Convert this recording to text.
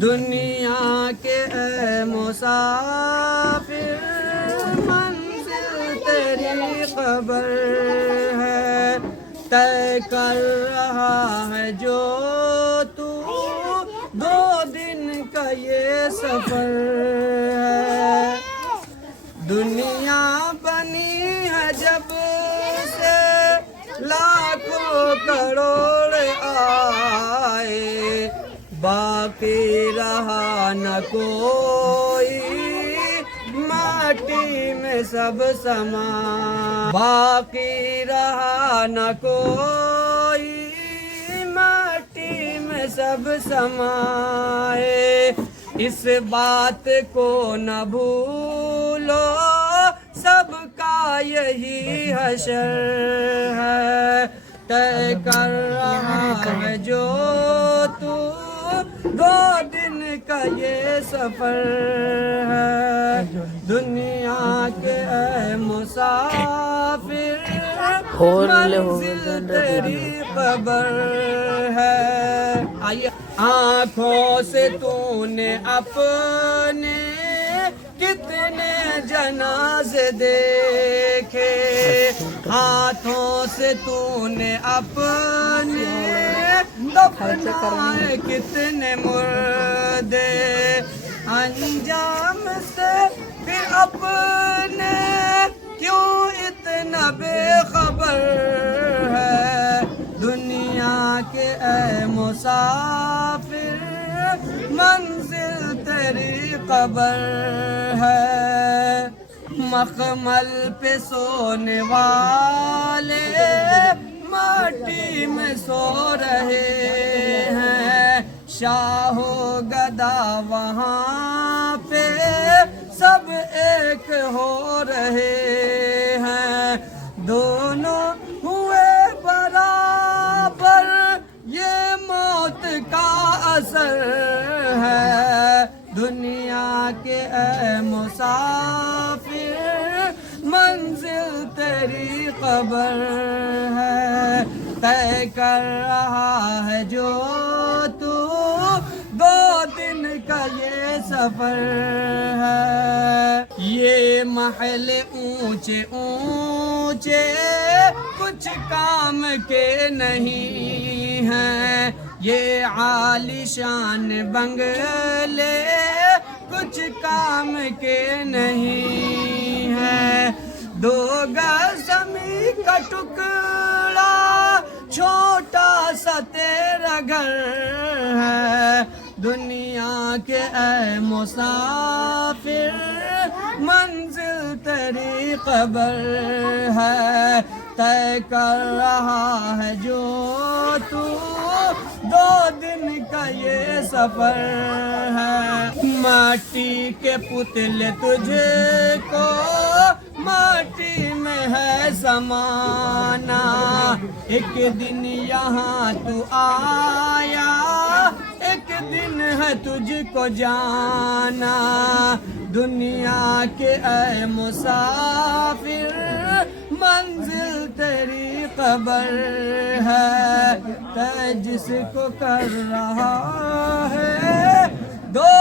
دنیا کے اے مسافر منزل تیری قبر ہے، طے کر رہا ہے جو تو 2 دن کا یہ سفر ہے۔ دنیا بنی ہے جب سے لاکھوں کروڑ آئے، باقی رہا نہ کوئی، مٹی میں سب سما، باقی رہا نہ کوئی، مٹی میں سب سمائے۔ اس بات کو نہ بھولو، سب کا یہی حشر ہے، طے کر رہا ہے جو تو 2 دن کا یہ سفر ہے۔ دنیا کے اے مسافر منزل تیری قبر ہے۔ آئیے، آنکھوں سے تو نے اپنے کتنے جنازے دیکھے، ہاتھوں سے تو نے اپنے دفنائے کتنے مردے، انجام سے پھر اپنے کیوں اتنا بے خبر ہے۔ دنیا کے اے مسافر منزل تیری قبر ہے۔ مخمل پہ سونے والے مٹی میں سو رہے ہیں، شاہ و گدا وہاں پہ سب ایک ہو رہے ہیں، دونوں ہوئے برابر، یہ موت کا اثر ہے۔ دنیا کے اے مسافر منزل تیری قبر ہے، طے کر رہا ہے جو تو 2 دن کا یہ سفر ہے۔ یہ محل اونچے اونچے کچھ کام کے نہیں ہیں، یہ عالی شان بنگلے کچھ کام کے نہیں ہیں، 2 گز زمین کا ٹکڑا چھوٹا سا تیرا گھر ہے۔ دنیا کے اے مسافر منزل تیری قبر ہے، طے کر رہا ہے جو تو 2 دن کا یہ سفر ہے۔ مٹی کے پتلے تجھ کو مٹی میں ہے سمانا، ایک دن یہاں تو آیا، ایک دن ہے تجھ کو جانا۔ دنیا کے اے مسافر منزل تیری قبر ہے، طے جس کو کر رہا ہے 2